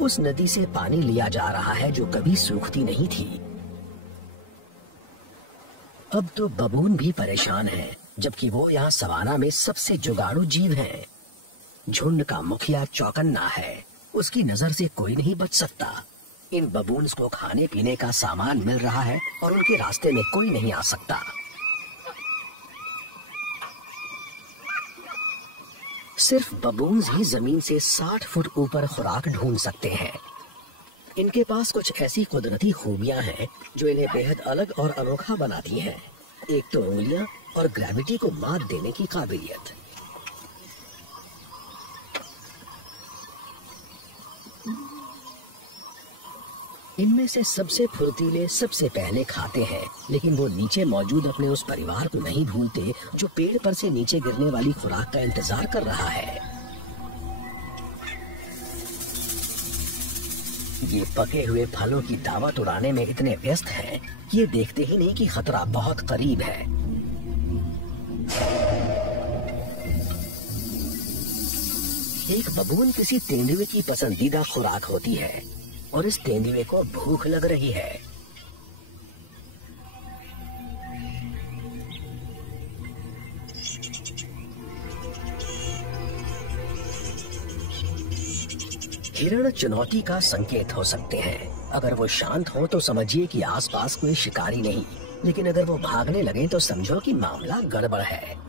उस नदी से पानी लिया जा रहा है जो कभी सूखती नहीं थी। अब तो बबून भी परेशान है, जबकि वो यहाँ सवाना में सबसे जुगाड़ू जीव है। झुंड का मुखिया चौकन्ना है, उसकी नजर से कोई नहीं बच सकता। इन बबून्स को खाने पीने का सामान मिल रहा है और उनके रास्ते में कोई नहीं आ सकता। सिर्फ बबून्स ही जमीन से 60 फुट ऊपर खुराक ढूंढ सकते हैं। इनके पास कुछ ऐसी कुदरती खूबियां हैं जो इन्हें बेहद अलग और अनोखा बनाती हैं। एक तो उंगलियां और ग्रेविटी को मात देने की काबिलियत। इनमें से सबसे फुर्तीले सबसे पहले खाते हैं, लेकिन वो नीचे मौजूद अपने उस परिवार को नहीं भूलते जो पेड़ पर से नीचे गिरने वाली खुराक का इंतजार कर रहा है। ये पके हुए फलों की दावत उड़ाने में इतने व्यस्त हैं, ये देखते ही नहीं कि खतरा बहुत करीब है। एक बबून किसी तेंदुए की पसंदीदा खुराक होती है और इस तेंदुए को भूख लग रही है। हिरण चुनौती का संकेत हो सकते हैं। अगर वो शांत हो तो समझिए कि आसपास कोई शिकारी नहीं, लेकिन अगर वो भागने लगे तो समझो कि मामला गड़बड़ है।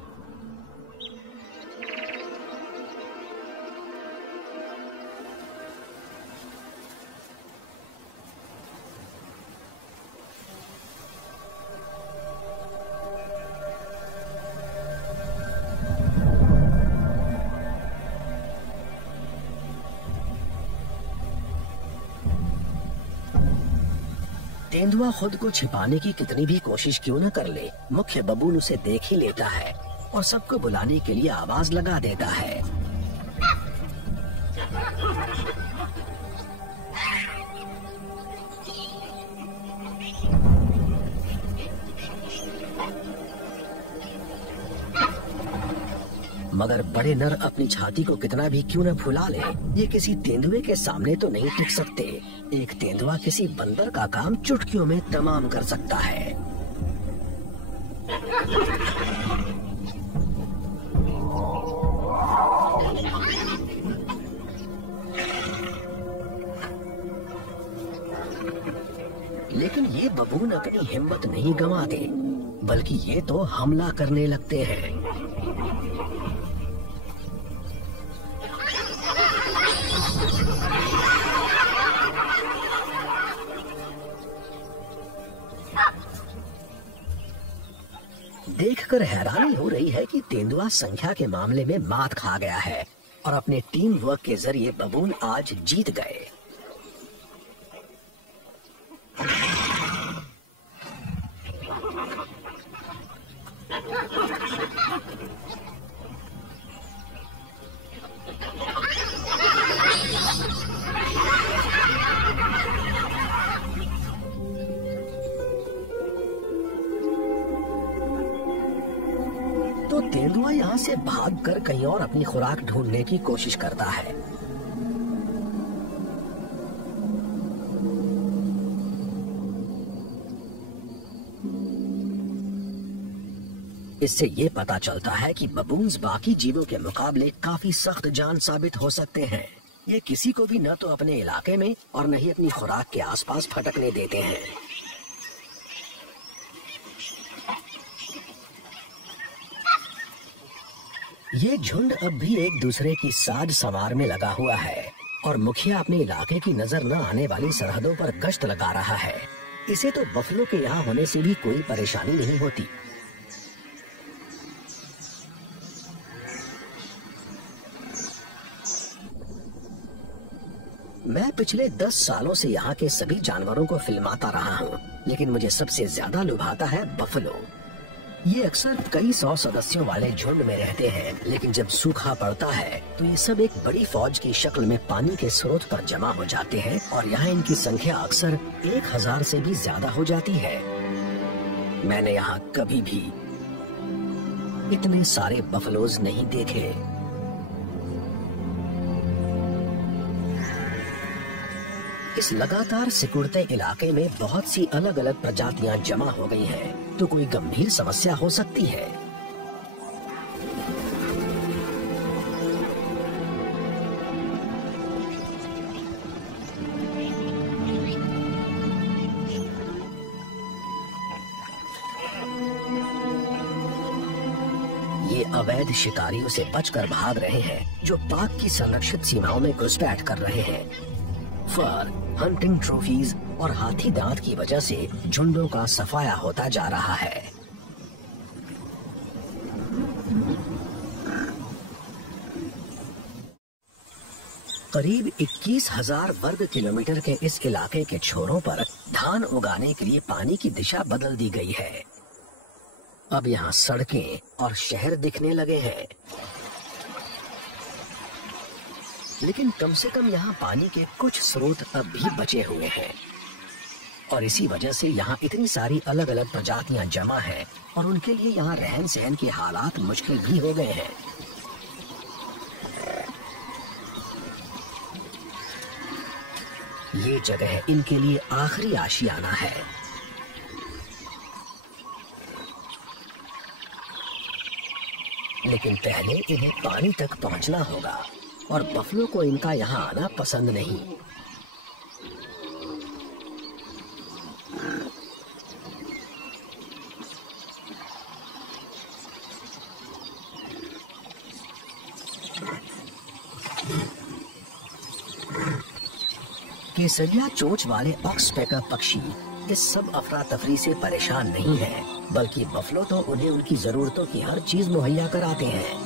तेंदुआ खुद को छिपाने की कितनी भी कोशिश क्यों न कर ले, मुख्य बबून उसे देख ही लेता है और सबको बुलाने के लिए आवाज लगा देता है। मगर बड़े नर अपनी छाती को कितना भी क्यों न फुला ले, ये किसी तेंदुए के सामने तो नहीं टिक सकते। एक तेंदुआ किसी बंदर का काम चुटकियों में तमाम कर सकता है। लेकिन ये बबून अपनी हिम्मत नहीं गंवाते, बल्कि ये तो हमला करने लगते हैं। देखकर हैरानी हो रही है कि तेंदुआ संख्या के मामले में मात खा गया है और अपने टीम वर्क के जरिए बबून आज जीत गए। तो तेंदुआ यहाँ से भागकर कहीं और अपनी खुराक ढूंढने की कोशिश करता है। इससे ये पता चलता है कि बबून्स बाकी जीवों के मुकाबले काफी सख्त जान साबित हो सकते हैं। ये किसी को भी न तो अपने इलाके में और न ही अपनी खुराक के आसपास फटकने देते हैं। ये झुंड अब भी एक दूसरे की साज संवार में लगा हुआ है और मुखिया अपने इलाके की नजर न आने वाली सरहदों पर गश्त लगा रहा है। इसे तो बफलो के यहाँ होने से भी कोई परेशानी नहीं होती। मैं पिछले 10 सालों से यहाँ के सभी जानवरों को फिल्माता रहा हूँ, लेकिन मुझे सबसे ज्यादा लुभाता है बफलो। ये अक्सर कई 100 सदस्यों वाले झुंड में रहते हैं, लेकिन जब सूखा पड़ता है तो ये सब एक बड़ी फौज की शक्ल में पानी के स्रोत पर जमा हो जाते हैं और यहाँ इनकी संख्या अक्सर 1000 से भी ज्यादा हो जाती है। मैंने यहाँ कभी भी इतने सारे बफलोज नहीं देखे। इस लगातार सिकुड़ते इलाके में बहुत सी अलग अलग प्रजातियां जमा हो गई हैं, तो कोई गंभीर समस्या हो सकती है। ये अवैध शिकारियों से बचकर भाग रहे हैं जो पाक की संरक्षित सीमाओं में घुसपैठ कर रहे हैं। फर, हंटिंग ट्रॉफीज और हाथी दांत की वजह से झुंडों का सफाया होता जा रहा है। करीब 21,000 वर्ग किलोमीटर के इस इलाके के छोरों पर धान उगाने के लिए पानी की दिशा बदल दी गई है। अब यहाँ सड़कें और शहर दिखने लगे हैं, लेकिन कम से कम यहाँ पानी के कुछ स्रोत अब भी बचे हुए हैं और इसी वजह से यहाँ इतनी सारी अलग अलग प्रजातियां जमा हैं और उनके लिए यहाँ रहन सहन के हालात मुश्किल भी हो गए हैं। ये जगह इनके लिए आखिरी आशियाना है। लेकिन पहले इन्हें पानी तक पहुंचना होगा और बफलो को इनका यहाँ आना पसंद नहीं। केसरिया चोंच वाले ऑक्सपेकर पक्षी इस सब अफरा तफरी से परेशान नहीं है, बल्कि बफलो तो उन्हें उनकी जरूरतों की हर चीज मुहैया कराते हैं।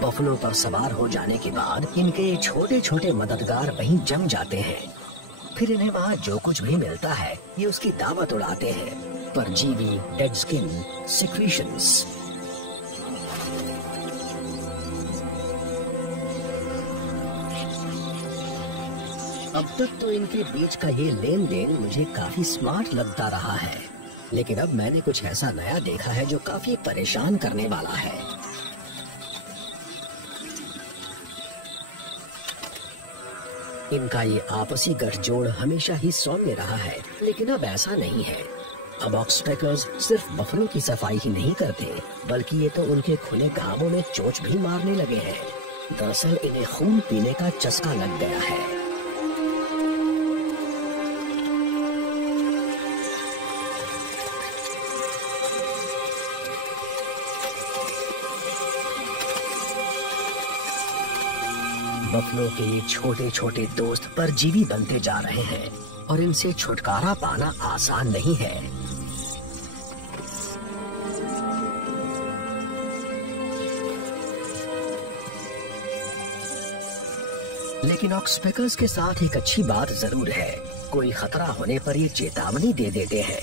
बफलो पर सवार हो जाने के बाद इनके छोटे छोटे मददगार वहीं जम जाते हैं। फिर इन्हें वहाँ जो कुछ भी मिलता है ये उसकी दावत उड़ाते हैं। परजीवी, डेड स्किन, सिक्रीशंस। अब तक तो इनके बीच का ये लेन देन मुझे काफी स्मार्ट लगता रहा है, लेकिन अब मैंने कुछ ऐसा नया देखा है जो काफी परेशान करने वाला है। इनका ये आपसी गठजोड़ हमेशा ही सौम्य रहा है, लेकिन अब ऐसा नहीं है। अब ऑक्सपेकर्स सिर्फ बफलों की सफाई ही नहीं करते, बल्कि ये तो उनके खुले घावों में चोंच भी मारने लगे हैं। दरअसल इन्हें खून पीने का चस्का लग गया है। बफलो के ये छोटे छोटे दोस्त परजीवी बनते जा रहे हैं और इनसे छुटकारा पाना आसान नहीं है। लेकिन ऑक्सपेकर्स के साथ एक अच्छी बात जरूर है, कोई खतरा होने पर ये चेतावनी दे देते हैं।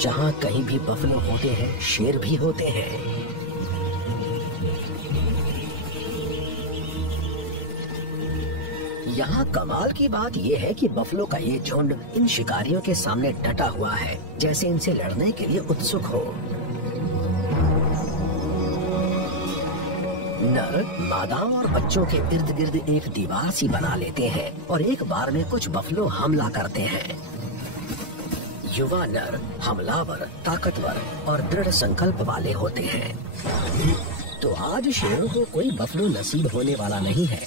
जहाँ कहीं भी बफलो होते हैं, शेर भी होते हैं। यहाँ कमाल की बात यह है कि बफलो का ये झुंड इन शिकारियों के सामने डटा हुआ है, जैसे इनसे लड़ने के लिए उत्सुक हो। नर मादाओं और बच्चों के इर्द गिर्द एक दीवार सी बना लेते हैं और एक बार में कुछ बफलो हमला करते हैं। युवा नर हमलावर, ताकतवर और दृढ़ संकल्प वाले होते हैं। तो आज शेरों को कोई बफलो नसीब होने वाला नहीं है।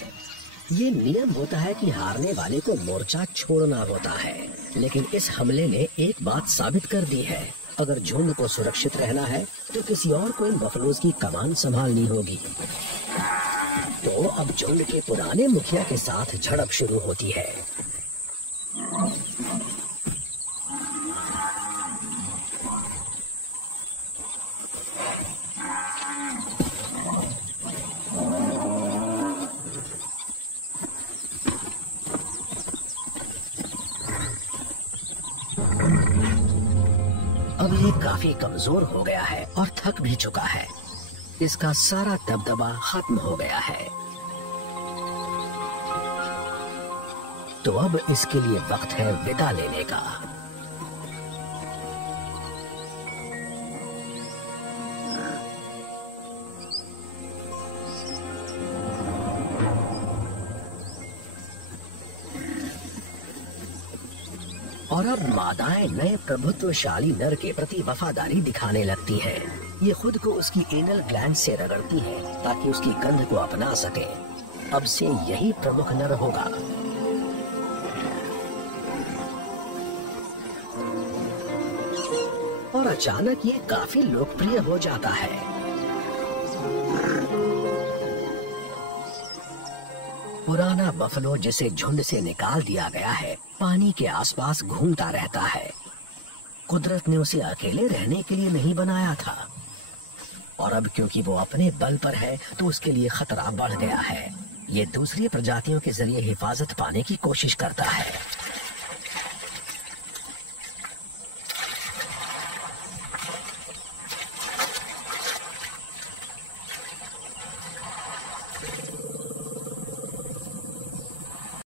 ये नियम होता है कि हारने वाले को मोर्चा छोड़ना होता है, लेकिन इस हमले ने एक बात साबित कर दी है, अगर झुंड को सुरक्षित रहना है तो किसी और को इन बफलोज की कमान संभालनी होगी। तो अब झुंड के पुराने मुखिया के साथ झड़प शुरू होती है। अब ये काफी कमजोर हो गया है और थक भी चुका है। इसका सारा दबदबा खत्म हो गया है। तो अब इसके लिए वक्त है विदा लेने का। और अब मादाएं नए प्रभुत्वशाली नर के प्रति वफादारी दिखाने लगती हैं। ये खुद को उसकी एनल ग्लैंड से रगड़ती हैं ताकि उसकी गंध को अपना सके। अब से यही प्रमुख नर होगा। और अचानक ये काफी लोकप्रिय हो जाता है। पुराना बफलो जिसे झुंड से निकाल दिया गया है, पानी के आसपास घूमता रहता है। कुदरत ने उसे अकेले रहने के लिए नहीं बनाया था। और अब क्योंकि वो अपने बल पर है तो उसके लिए खतरा बढ़ गया है। ये दूसरी प्रजातियों के जरिए हिफाजत पाने की कोशिश करता है।